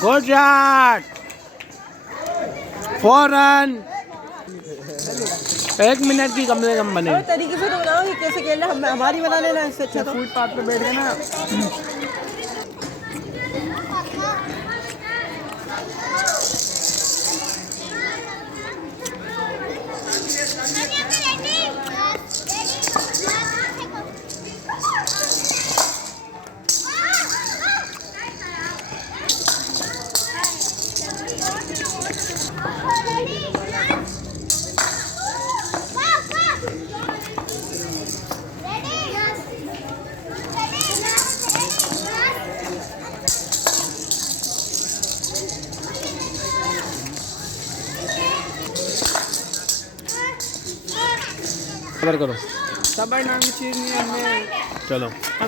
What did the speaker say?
Good shot, 4 रन। 1 मिनट की कम से कम बने। तरीके से तो बनाओ कि कैसे खेलना, हमारी बना लेना इससे अच्छा। तो फुटपाथ पे बैठ गए ना। करो। सब नाम की चीज नहीं है। चलो।